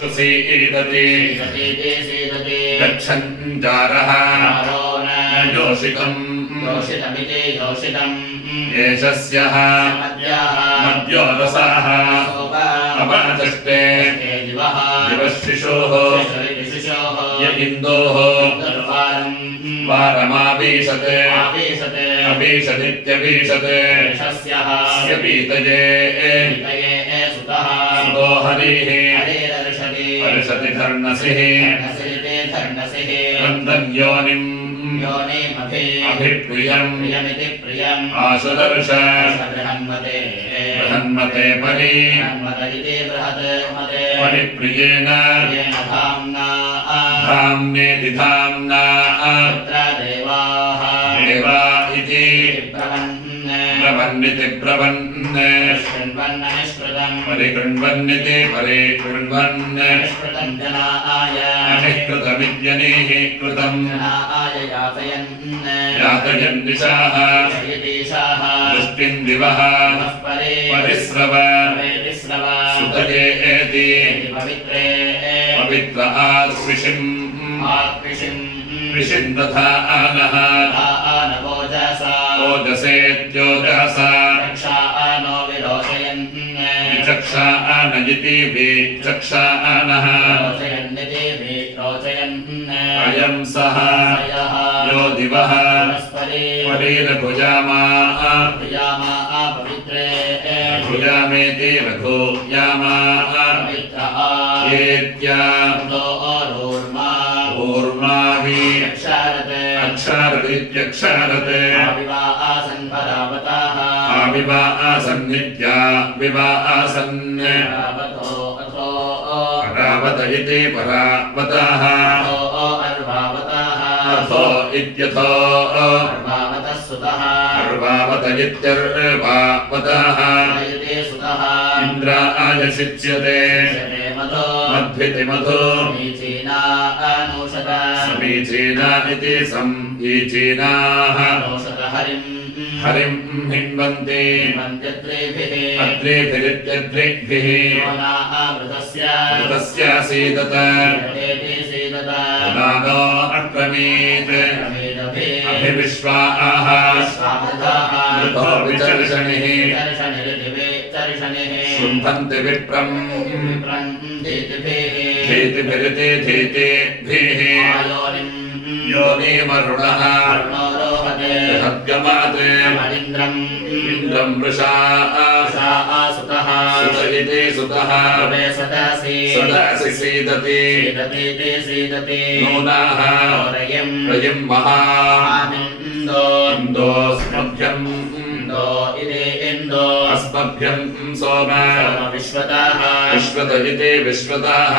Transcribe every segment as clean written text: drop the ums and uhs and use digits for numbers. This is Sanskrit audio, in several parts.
सीदति गच्छञ्जारः योषितम् येषस्यः मद्यो रसः अपाचष्टे दिवशिशोः य इन्दोः वारमावीशते अवीशदित्यवीशते स्य पीतये सुतो हरिः अर्षति धर्णसिः वन्दन्योनिम् अभिप्रियम् आशुदर्श बृहन्मते परिप्रियेण धाम्नेति धाम्ना देवा इति ब्रवन्निति ब्रवन् परिकृण्वन्निति परिकृण्वन् अनिःकृतमित्यनेः कृतम् यातयन् दिशाः दृष्टिम् दिवः परिस्रव सुतये एति पवित्र आस्विषिम् विषिम् तथा आनः ओजसेत्योजसा विचक्षा आनयति विचक्षा आनः अयं सः यो दिवः परिरघुयामा रघुयामेति रघुयामा येत्या ऊर्माभि अक्षारदित्यक्षारते आविवा आसन्नित्या विवा आसन् परावत इति परावताः अथो इत्यथो अर्वावत इत्यर्वावताः इन्द्राय शिच्यते मध्विति मधु समीचीना इति समीचीनाः हरिं हिन्वन्ति अत्रेभिरित्यत्रेभिः मृतस्यासीदत पुनानो अक्रमीत् अभिविश्वाः मृतो विचर्षणिः शुम्भन्ति विप्रम् धीतिभिरिति धीतिभिः योनिमरुणः बृहद्गमात् इन्द्रम् वृषा सुत इति सुतः सदासि सीदति नूनाः रयिम् महा इन्दोऽस्मभ्यम् अस्मभ्यम् सोम विश्वत इति विश्वताः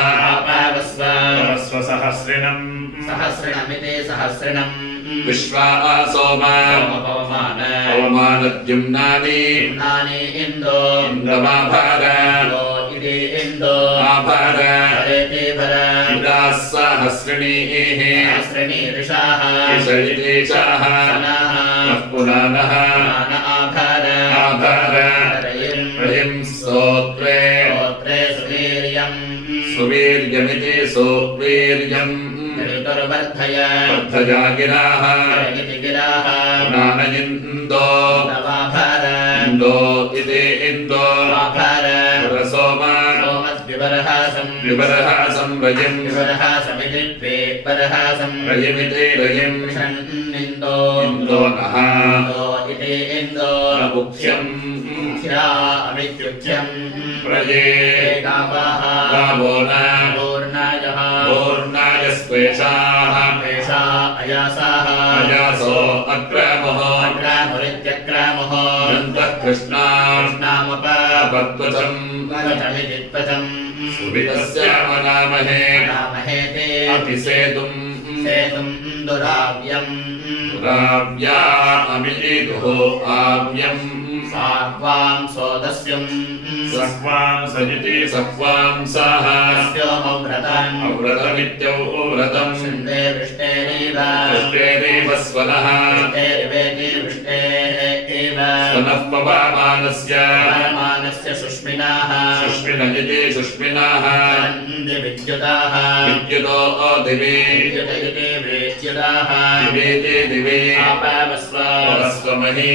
सहस्रिणमिति सहस्रिणम् विश्वा सोम पवमानद्युम्नानि इन्द्रमाभार आभार इदाः सहस्रिणीः ऋषाः पुनानः आभार रयिम् स्तोत्रे सुवीर्यमिति सुवीर्यम् वर्धया गिराः पुनानयिन्दो इन्दो इति इन्दो विबर्हासम् रयिमिति रयिम् इन्दो नः मुख्यम् प्रजे गावो नूर्नाय स्वेषाः अयासो अक्रामः नन्तः कृष्णामपत्वचम् सुवितस्यामनामहे अतिसेतुम् दुराव्या अमिलिदुः आव्यम् साक्वां सोदस्यम् सक्वां सजिति सक्वां सः औव्रतमित्यौव्रतम् वृष्टे वृष्टेरीव वृष्टेरीव स्वनः वृष्टेरिवेति वृष्टे एव नः पवामानस्य पवमानस्य सुष्मिनाः सुष्मिन इति सुष्मिनाः चरन्ति विद्युताः विद्युतो दिवे विद्युतयुते विद्युताः दिवेति दिवे आपावस्व स्वमही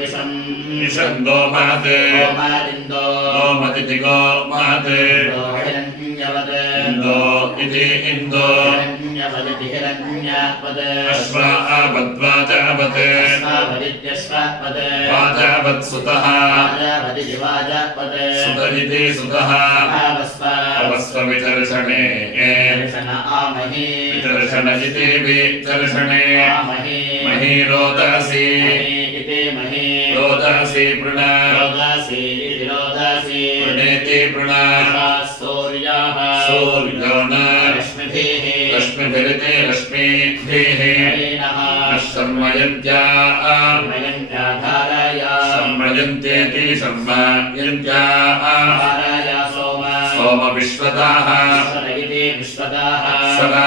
विषम् निषन्दो महते गोमादिन्दो गोमतिथि गोमाते हिरण्यवत् इन्दो इति इन्दो हिरण्यवदिति हिरण्यात्वत् अश्वावद्वाजावत् अश्वावदित्यश्वात्वत् वाजावत्सुतः वाजावदिति वाजात्वत् सुत इति सुतः आपावस्व अवस्वविचर्षणे दर्शन आमहि विचर्षण इति विचर्षणे आमहि मही रोदसी इति महि रोदसी प्रण रोदासि इति रोदासि प्रणेति प्रण सूर्याः सूर्यो न रश्मिभिः रश्मिभिरिति रश्मिभिः हरिणः शर्मयन्त्या मयन्त्याधारय शर्मयन्त्येति शर्मयन्त्या धारय सोम सोम विश्वदाः विश्वदगिति विश्वदाः सदा